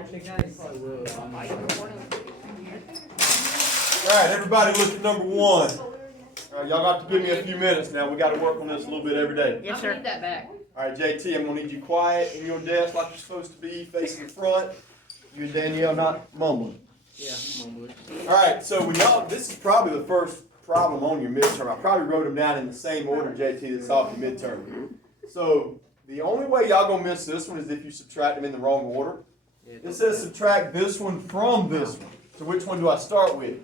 Alright, everybody look at number 1. Alright, y'all got to give me a few minutes now. We got to work on this a little bit every day. Yes, sir. I need that back. Alright, JT, I'm going to need you quiet in your desk like you're supposed to be, facing the front. You and Danielle not mumbling. Yeah, mumbling. Alright, so when y'all, this is probably the first problem on your midterm. I probably wrote them down in the same order, JT, that's off your midterm. So, the only way y'all going to miss this one is if you subtract them in the wrong order. It says subtract this one from this one. So which one do I start with?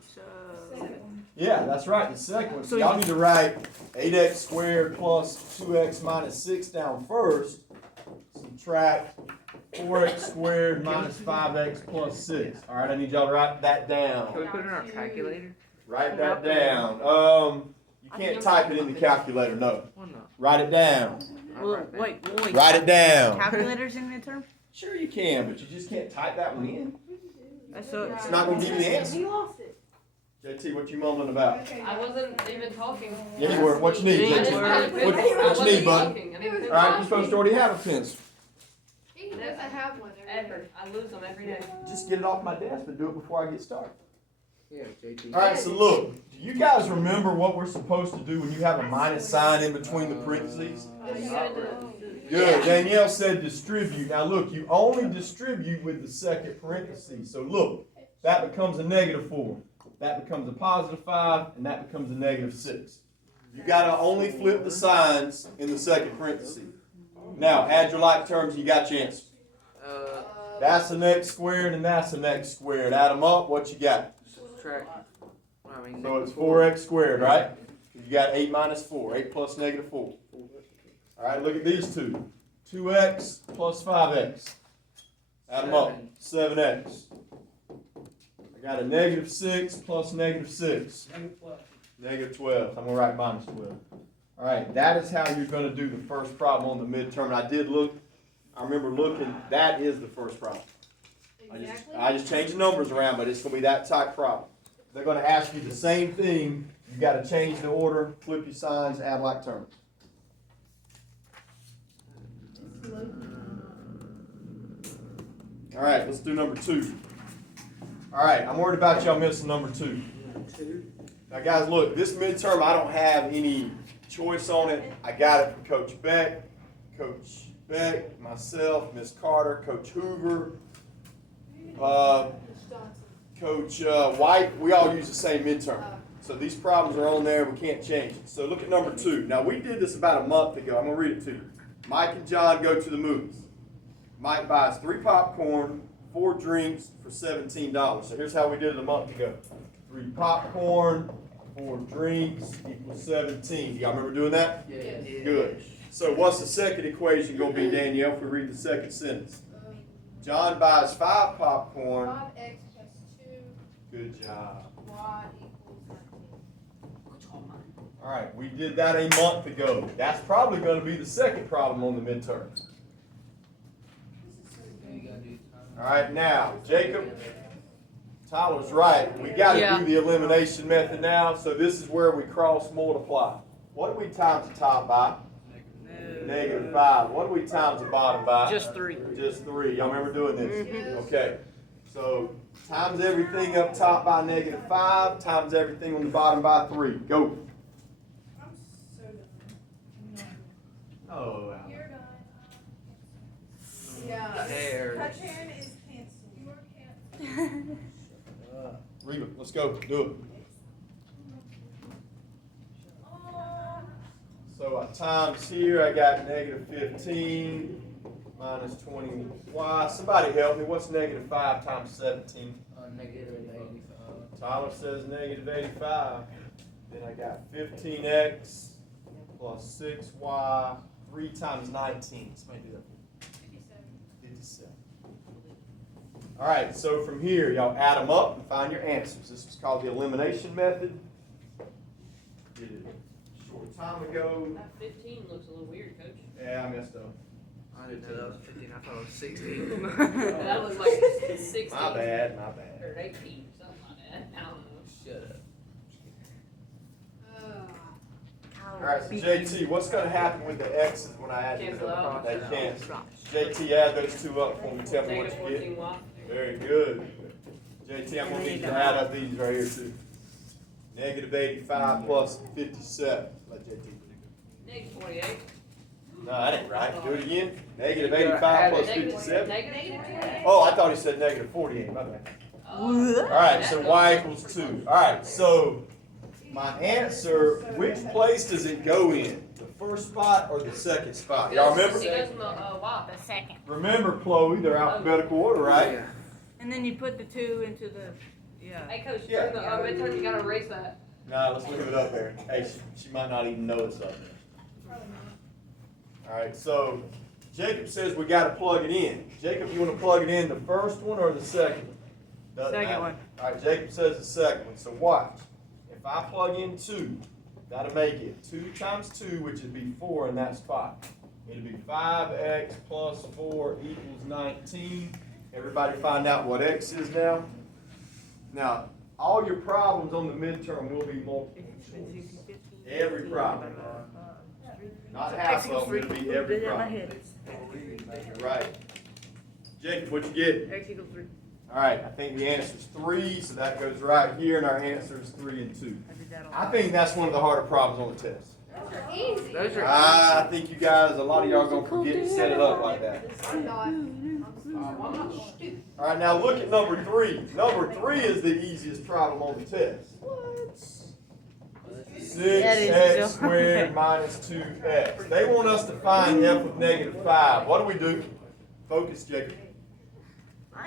Yeah, that's right, the second one. So y'all need to write 8x squared plus 2x minus 6 down first. Subtract 4x squared minus 5x plus 6. All right, I need y'all to write that down. Can we put it in our calculator? Write that down. You can't type it in the calculator, no. Why not? Write it down. Well, wait. Write it down. Calculators in midterm? Sure you can, but you just can't type that one in. So It's not going to give you the answer. JT, what you mumbling about? I wasn't even talking. Yeah, you were. What you need, I JT? just had a pencil. What I you wasn't need, bud? talking. I need a pencil. Alright, you're supposed to already have a pencil. He doesn't have one Ever. I lose them every day. Just get it off my desk, but do it before I get started. yeah, JT. Alright, so look, do you guys remember what we're supposed to do when you have a minus sign in between the parentheses? Good. Danielle said distribute. Now look, you only distribute with the second parenthesis. So look, that becomes a -4. That becomes a +5, and that becomes a -6. You gotta only flip the signs in the second parenthesis. Now, add your like terms, you got your answer. That's an x squared and that's an x squared. Add them up, what you got? Subtract. So it's 4x squared, right? You got 8 minus 4, 8 plus -4. Alright, look at these two. 2x plus 5x. Add them up, 7x. I got a -6 plus -6. -12. I'm going to write -12. Alright, that is how you're going to do the first problem on the midterm. And I remember looking, that is the first problem. I just changed the numbers around, but it's going to be that type problem. They're going to ask you the same thing. You got to change the order, flip your signs, add like terms. Alright, let's do number 2. Alright, I'm worried about y'all missing number 2. Now guys, look, this midterm I don't have any choice on it. I got it from Coach Beck, myself, Miss Carter, Coach Hoover, Coach White. We all use the same midterm. So these problems are on there, we can't change it. So look at number 2. Now we did this about a month ago. I'm going to read it to you. Mike and John go to the movies. Mike buys 3 popcorn, 4 drinks for $17. So here's how we did it a month ago. 3 popcorn, 4 drinks equals 17. Y'all remember doing that? Yeah. Good. So what's the second equation going to be, Danielle, if we read the second sentence? John buys 5 popcorn. 5x plus 2 Good job. y equals 19. All right, we did that a month ago. That's probably going to be the second problem on the midterm. All right, now, Jacob, Tyler's right. We got to do the elimination method now. So this is where we cross multiply. What do we times the top by? -5. What do we times the bottom by? Just 3. Just 3. Y'all remember doing this? Okay. So times everything up top by -5, times everything on the bottom by 3. Go. I'm so done. Oh, wow. You're done. Yeah. There. Touchdown is canceled. You are canceled. Reba, let's go. Do it. So I times here, I got -15 minus 20y. Somebody help me. What's -5 times 17? -85. Tyler says -85. Then I got 15x plus 6y. 3 times 19. Somebody do that. 57. All right, so from here, y'all add them up and find your answers. This was called the elimination method. Did it a short time ago. That 15 looks a little weird, Coach. Yeah, I messed up. I didn't know that was 15. I thought it was 16. That was like 16. My bad, my bad. Or 18, something like that. I don't know. Shut up. Alright, so JT, what's gonna happen with the x's when I add them? Cancel out. They can't. JT, add those two up for me, tell me Negative what you get. 14Y. Very good. JT, I'm gonna need you to add up these right here too. Negative 85 plus 57. Let JT do it. Negative 48. No, that ain't right. Do it again. Negative 85 plus Negative 57. Negative 48. Oh, I thought he said negative 48. My bad. Oh. Alright, so y equals 2. Alright, so my answer, which place does it go in? The first spot or the second spot? Y'all remember? It goes in the Y. The second. Remember, Chloe, they're alphabetical order, right? And then you put the 2 into the, yeah. Hey, Coach, Yeah. during the midterm, you gotta erase that. Nah, let's leave it up there. Hey, she might not even know it's up there. Probably not. Alright, so Jacob says we gotta plug it in. Jacob, you wanna plug it in the first one or the second one? Doesn't Second matter. one. Alright, Jacob says the second one, so watch. If I plug in 2, gotta make it 2 times 2, which would be 4 in that spot. It'll be 5x plus 4 equals 19. Everybody find out what x is now? Now, all your problems on the midterm will be multiple choice. Every problem. Not half of them, it'll be every problem. Right. Jacob, what'd you get? X equals 3. Alright, I think the answer's 3, so that goes right here, and our answer is 3 and 2. I think that's one of the harder problems on the test. Those are easy. Those are I think you guys, a lot of y'all are gonna forget to set it up like that. I'm not. I'm stupid. Alright, now look at number 3. Number 3 is the easiest problem on the test. 6x squared minus 2x. They want us to find f of negative 5. What do? Focus, Jacob.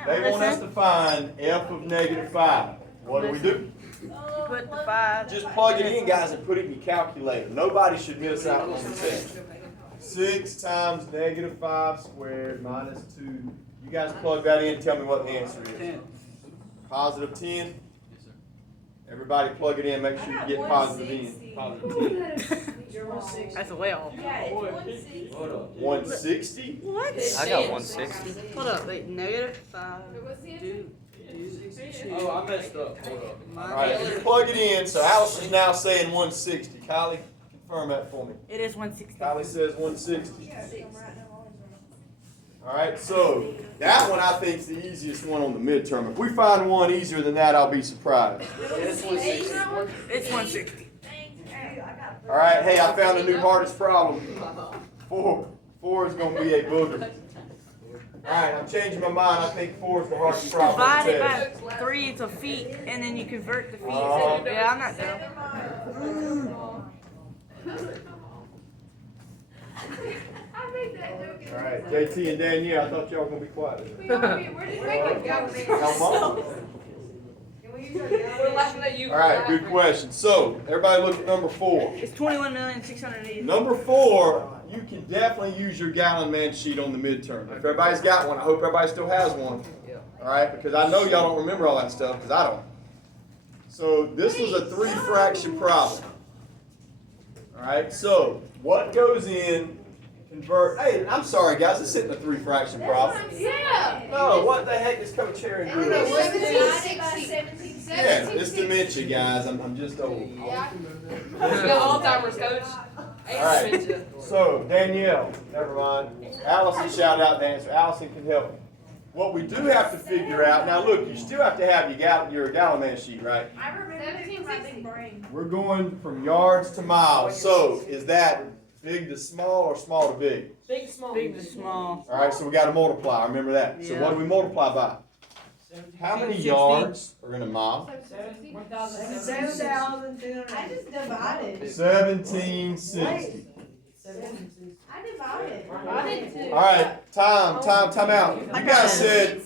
They want us to find f of negative 5. What do? You put the 5. Just plug it in, guys, and put it in your calculator. Nobody should miss out on the test. 6 times negative 5 squared minus 2. You guys plug that in and tell me what the answer is. Positive 10? Everybody plug it in, make sure you get positive in. Positive 10. That's a way off. Yeah, it's 160. 160? What? I got 160. Hold up, wait, negative 5. What's the answer? Do. Oh, I messed up. Hold up. Alright, if you plug it in, so Alice is now saying 160. Kylie, confirm that for me. It is 160. Kylie says 160. Yeah, I'm right now, always right. Alright, so that one I think is the easiest one on the midterm. If we find one easier than that, I'll be surprised. It's 160. Alright, hey, I found a new hardest problem. 4 is going to be a booger. Alright, I'm changing my mind. I think 4 is the hardest problem on the Divide test. it by 3 into feet, and then you convert the feet. Oh. Yeah, I'm not dumb. I made that joke. Alright, JT and Danielle, I thought y'all were going to be quiet. We're just making jokes. Come on. Can we use our gallery? We're laughing at you. Alright, good question. So, everybody look at number 4. It's 21,680,000. Number 4, you can definitely use your gallon man sheet on the midterm. If everybody's got one, I hope everybody still has one. Alright, because I know y'all don't remember all that stuff, because I don't. So, this was a 3 fraction problem. Alright, so, what goes in, convert, hey, I'm sorry guys, this isn't a 3 fraction problem. Yeah. No, what the heck is Coach Aaron doing? Yeah, it's dementia, guys. I'm just old. You got Alzheimer's, Coach. Alright. Dementia. So, Danielle, never mind. Allison, shout out the answer. Allison can help. What we do have to figure out, now look, you still have to have your gallon man sheet, right? I remember it from my big brain. We're going from yards to miles. So, is that big to small or small to big? Big, small. Big to small. Alright, so we got to multiply. Remember that. So, what do we multiply by? How many 60. yards are in a mile? 7,200. I just divided. 1760. I divided. I did too. Alright, time out. You guys said,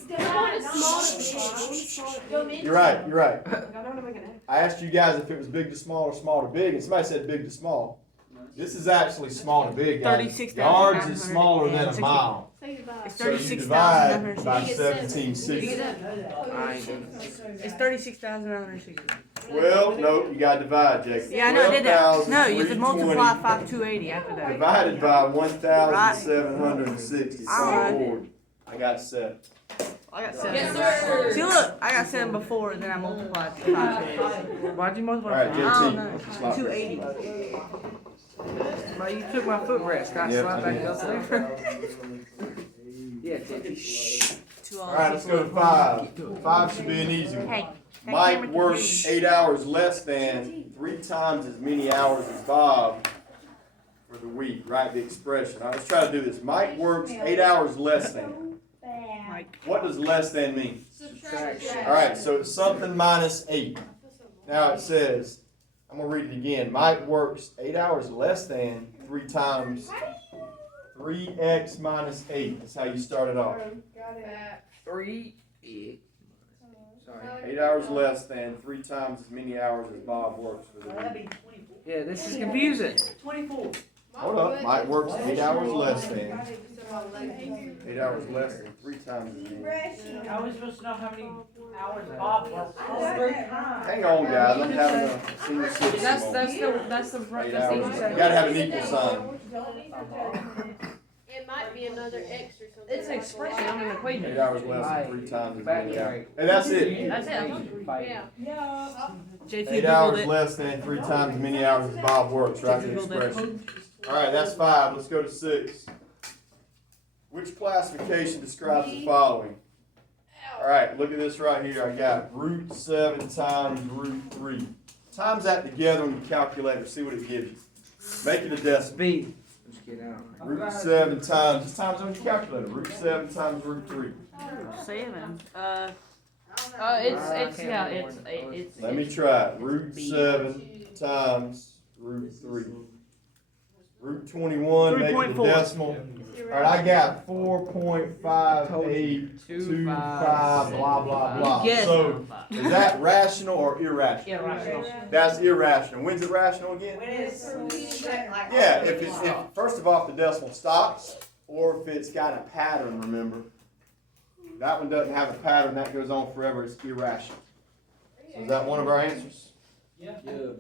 you're right. I asked you guys if it was big to small or small to big, and somebody said big to small. This is actually small to big, guys. 36,960. Yards is smaller than a mile. It's So you divide 36,960. by 1760. It's 36,960. Well, no, you gotta divide, Jacob. Yeah, I know, I did that. No, you have to 12,320 multiply 5,280 after that. divided by 1,760. Alright. So I got 7. I got 7. Yes, sir. See, look, I got 7 before, and then I multiplied 5,280. Why'd you multiply? Alright, I don't JT. know. what's the slot? 280. But you took my footrest. Can I Yep, slide I back did. up there? Yeah, Tiffy. Shh. Alright, let's go to 5. 5 should be an easy one. Hey. that Mike camera can works hear 8 hours less than 3 times as many hours as Bob for the week. Write the expression. Alright, let's try to do this. Mike works 8 hours less than. you. Mike. What does less than mean? Subtraction. Alright, so it's something minus 8. Now it says, I'm going to read it again. Mike works 8 hours less than 3 times 3x minus 8. That's how you start it off. 3. Yeah. Sorry. 8 hours less than 3 times as many hours as Bob works for the week. Yeah, this is confusing. 24. Hold up, Mike works 8 hours less than. 8 hours less than 3 times as many. How are we supposed to know how many hours Bob works? Hang on, guys, I'm having a senior citizen That's moment. the 8 that's the hours. easy You gotta have an equal sign. It might be another X or something. It's an expression, not an equation. 8 hours less than 3 times as Back many here. hours. And that's it. That's it. Yeah. JT 8 Googled hours it. less than 3 times as many hours as Bob works, right? The Googled it. expression. Alright, that's 5. Let's go to 6. Which classification describes the following? Alright, look at this right here. I got root 7 times root 3. Times that together on your calculator. See what it gives you. Make it a decimal. B. Let's get out. Root 7 times, just times on your calculator. Root 7 times root 3. 7. It's Let me try it. Root 7 times root 3. Root 21, make it a 3.4. decimal. Alright, I got 4.5825, blah, blah, blah. Yes. So, is that rational or irrational? irrational. That's irrational. When's it rational again? Yeah, if first of all, if the decimal stops, or if it's got a pattern, remember. That one doesn't have a pattern, that goes on forever, it's irrational. So is that one of our answers? Yeah.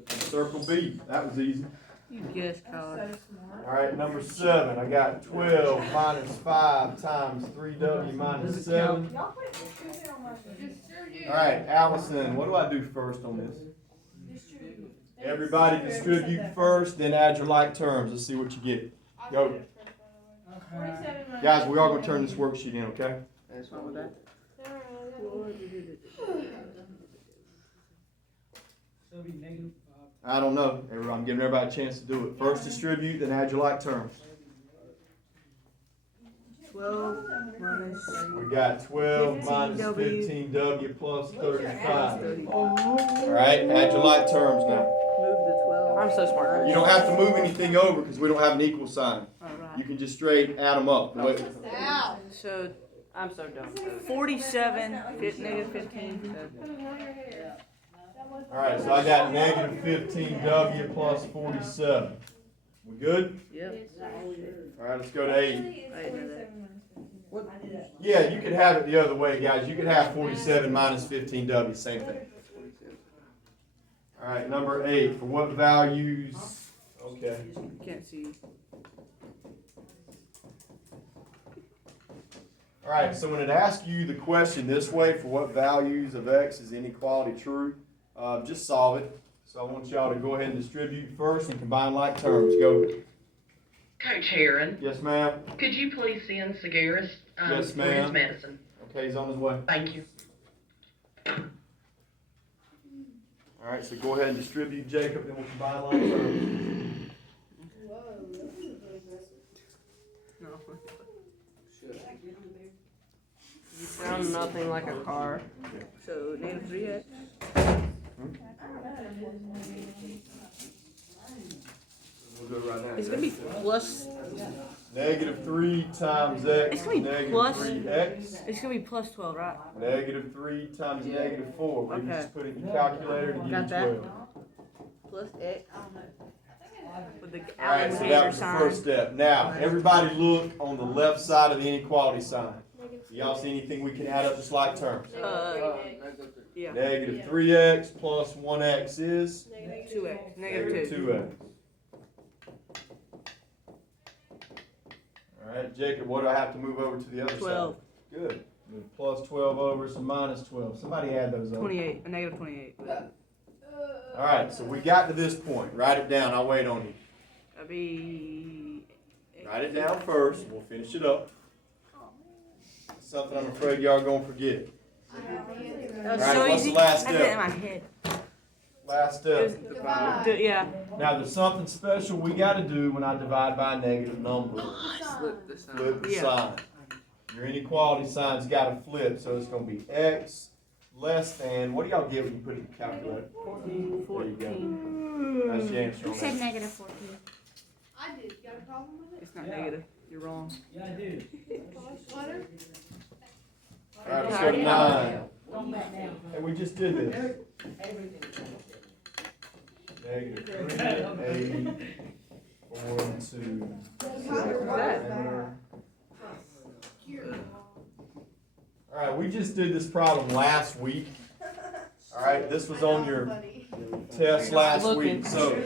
Circle B, that was easy. You guess, God. Alright, number 7, I got 12 minus 5 times 3W minus 7. Alright, Allison, what do I do first on this? Everybody distribute first, then add your like terms. Let's see what you get. Go. Guys, we are going to turn this worksheet in, okay? That's fine with that. So it'll be negative. I don't know. I'm giving everybody a chance to do it. First distribute, then add your like terms. 12 minus We got 12 minus 15W. 15W plus 35. 30. Alright, add your like terms now. Move the 12. I'm so smart. You don't have to move anything over because we don't have an equal sign. Alright. You can just straight add them up. So I'm so dumb. 47, negative 15. Alright, so I got negative 15W plus 47. We good? Yep. Alright, let's go to 8. I didn't know that. Yeah, you could have it the other way, guys. You could have 47 minus 15W, same thing. Alright, number 8. For what values? Okay. Can't see. Alright, so when it asks you the question this way, for what values of X is inequality true, just solve it. So I want y'all to go ahead and distribute first and combine like terms. Go. Coach Heron, Yes, ma'am. could you please send Sagaris, Yes, for ma'am. his medicine? Okay, he's on his way. Thank you. Alright, so go ahead and distribute, Jacob, then we'll combine like terms. No. You sound nothing like a car. So negative 3x. We'll do it right now. It's gonna be plus. Negative 3 times X, It's gonna be negative plus- 3X. It's gonna be plus 12, right? Negative 3 times negative 4. We Okay. just put it in your calculator to give you Got that? 12. Plus x. With the Alright, so that alligator was the sign. first step. Now, everybody look on the left side of the inequality sign. Do y'all see anything we can add up to like terms? Yeah. Negative 3X plus 1X is 2x. Negative 2. 2X. Alright, Jacob, what do I have to move over to the other 12. side? Good. Move plus 12 over, so minus 12. Somebody add those up. 28. A negative 28. Alright, so we got to this point. Write it down. I'll wait on you. That'd be. Write it down first, we'll finish it up. Something I'm afraid y'all gonna forget. That was Alright, so what's the easy. last I had it in step? my head. Last step. Yeah. Now, there's something special we gotta do when I divide by a negative number. Flip the sign. Flip the Yeah. sign. Your inequality sign's gotta flip, so it's gonna be x less than, what do y'all get when you put it in the calculator? 14. That's the answer Who on said that. negative 14? I did. Got a problem with it? It's not negative. You're wrong. Yeah, I do. Letter? Alright, let's go to 9. Don't back down. And we just did this. Negative 3, 8, 4, and 2. Alright, we just did this problem last week. Alright, this was on your test last week. So,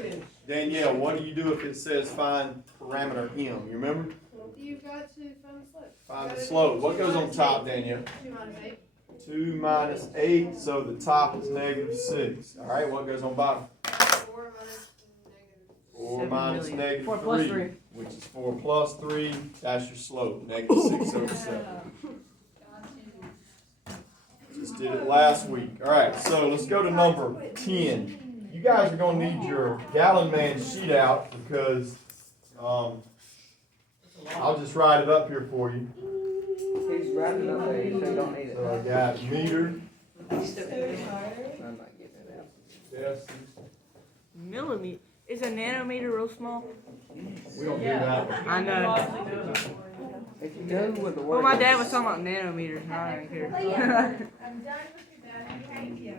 Danielle, what do you do if it says find parameter m? You remember? You've got to find the slope. Find the slope. What goes on top, Danielle? 2 minus 8. 2 minus 8, so the top is negative 6. Alright, what goes on bottom? 4 minus negative. 4 7 minus million. negative 4 plus 3, 3. which is 4 plus 3. That's your slope, negative 6 over 7. Just did it last week. Alright, so let's go to number 10. You guys are going to need your Gallon Man sheet out because I'll just write it up here for you. He's wrapping up there, so you don't need it. So I got meter, I'm not getting it out. decimal. Millimeter. Is a nanometer real small? We don't do that one. I know. If you know what the word Well, my dad is- was talking about nanometers, and I don't care. I'm done with your dad. I hate you.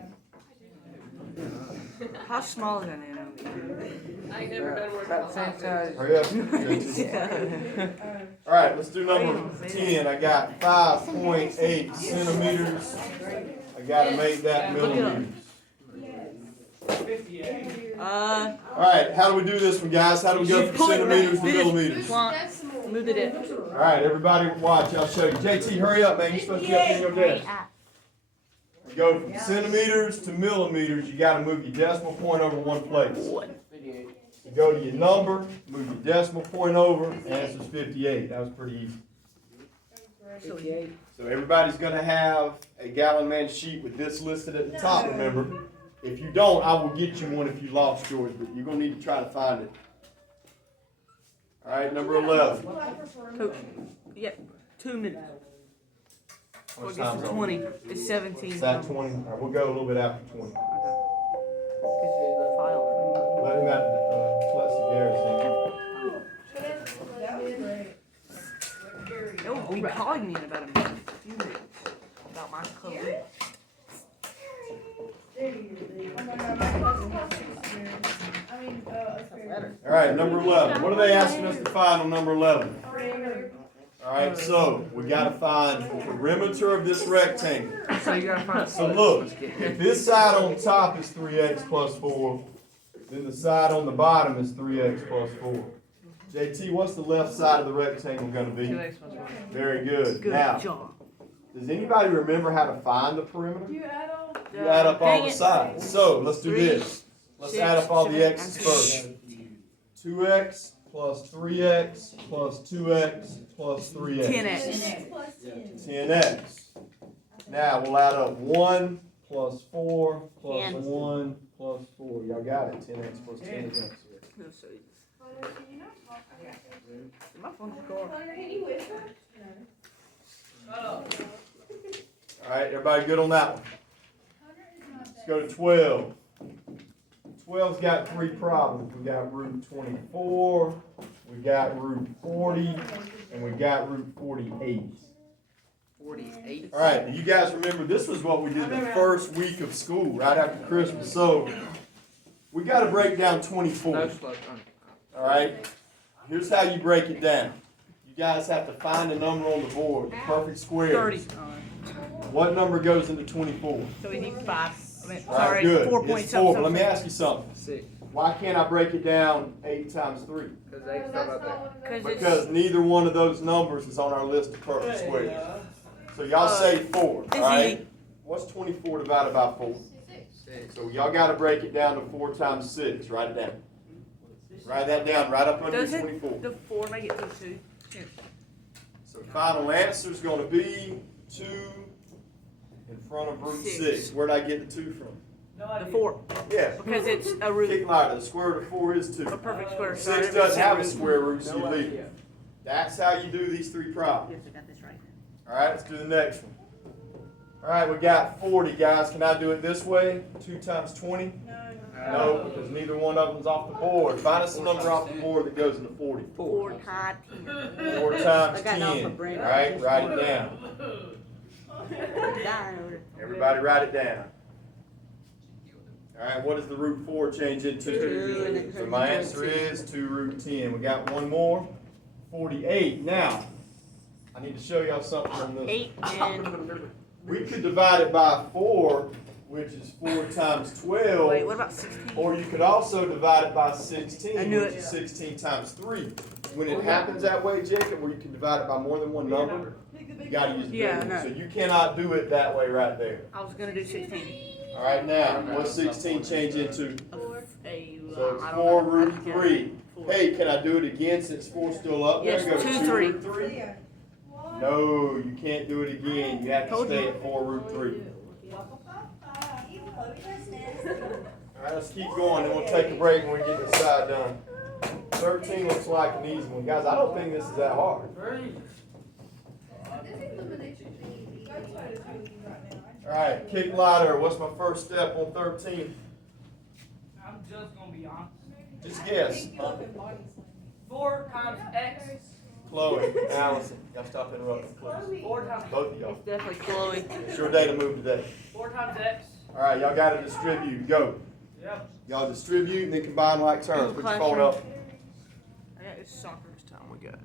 How small is a nanometer? I ain't never done work. About the same size. Hurry up. JT. Alright, let's do number 10. I got 5.8 centimeters. I gotta make that millimeters. 58. Alright, how do we do this one, guys? How do we go from Pull it centimeters to right. millimeters? Plonk. Decimal. Move it. Alright, everybody watch, I'll show you. JT, hurry up, man. You're supposed to be up in your desk. We go from centimeters to millimeters, you gotta move your decimal point over one place. You go to your number, move your decimal point over, answer's 58. That was pretty easy. 58. So everybody's gonna have a Gallon Man sheet with this listed at the top, remember? If you don't, I will get you one if you lost yours, but you're gonna need to try to find it. Alright, number 11. Yeah, 2 minutes. How Well, much I guess time's it's on? 20. It's 17. Is that 20? Alright, we'll go a little bit after 20. File. Let him have, They'll be calling me in about a few minutes about my color. Alright, number 11. What are they asking us to find on number 11? Alright, so we gotta find the perimeter of this rectangle. So you gotta find. So look, if this side on top is 3x plus 4, then the side on the bottom is 3x plus 4. JT, what's the left side of the rectangle gonna be? 2x plus 1. Very good. Good Now, job. does anybody remember how to find the perimeter? You add all. You add up all Dang the it. sides. So let's do 3, this. Let's 6, add up all the 7, x's and first. 2x plus 3x plus 2x plus 3x. 10x. 10x. Now we'll add up 1 plus 4 plus 10. 1 plus 4. Y'all got it. 10x plus 10 is x. No, so Hunter, can you not talk? my phone's car. Hunter, can you whisper? Alright, everybody good on that one? Let's go to 12. 12's got 3 problems. We got root 24, we got root 40, and we got root 48. 48. Alright, you guys remember this was what we did the first week of school, right after Christmas. So we got to break down 24. No slope. Alright, here's how you break it down. You guys have to find a number on the board, the perfect square. 30. What number goes into 24? So we need 5. I mean, Alright, sorry, good. 4 point It's 4, but let me something. ask you something. 6. Why can't I break it down 8 times 3? Because they start up there. Because neither one of those numbers is on our list of perfect squares. So y'all say 4, It's alright? easy. What's 24 divided by 4? 6. So y'all gotta break it down to 4 times 6, write it down. Write that down right up under Doesn't 24. the 4 make it to 2? So final answer is gonna be 2 in front of root 6. Where'd I get the 2 from? No The idea. 4. Yeah. Because it's a root. Kick lighter, the square root of 4 is 2. A perfect square. 6 doesn't have a square root, so you No leave idea. it. That's how you do these 3 problems. Yes, I got this right. Alright, let's do the next one. Alright, we got 40, guys. Can I do it this way? 2 times 20? No, because neither one of them's off the board. Find us a number off the board that goes into 40. 4 times 10. 4 times I got it off 10. of Brandon. Alright, write it down. Down. Everybody write it down. Alright, what does the root 4 change into? 2, and it So turns my into answer 2. is 2 root 10. We got one more. 48. Now, I need to show y'all something on this. 8 and. We could divide it by 4, which is 4 times 12. Wait, what about 16? Or you could also divide it by 16, I knew which it. is 16 times 3. When it happens that way, Jacob, where you can divide it by more than one number, you gotta use the big Yeah, I one. know. So you cannot do it that way right there. I was gonna do 16. Alright, now, what's 16 change into? A, So it's I don't 4 know. root I can't- 3. 4. Hey, can I do it again since 4's still up there? Yes, Go 2, 2 3. root 3? No, you can't do it again. You have to Told stay you. at 4 root 3. Alright, let's keep going, then we'll take a break when we get this side done. 13 looks like an easy one. Guys, I don't think this is that hard. This elimination thing is easy. Alright, kick ladder. What's my first step on 13? I'm just gonna be honest. Just guess. 4 times X. Chloe, Allison, y'all stop interrupting, please. 4 times. Both of y'all. It's definitely Chloe. It's your day to move today. 4 times X. Alright, y'all gotta distribute. Go. Yep. Y'all distribute and then combine like terms. Put your phone up. I got this soccer. Time we got.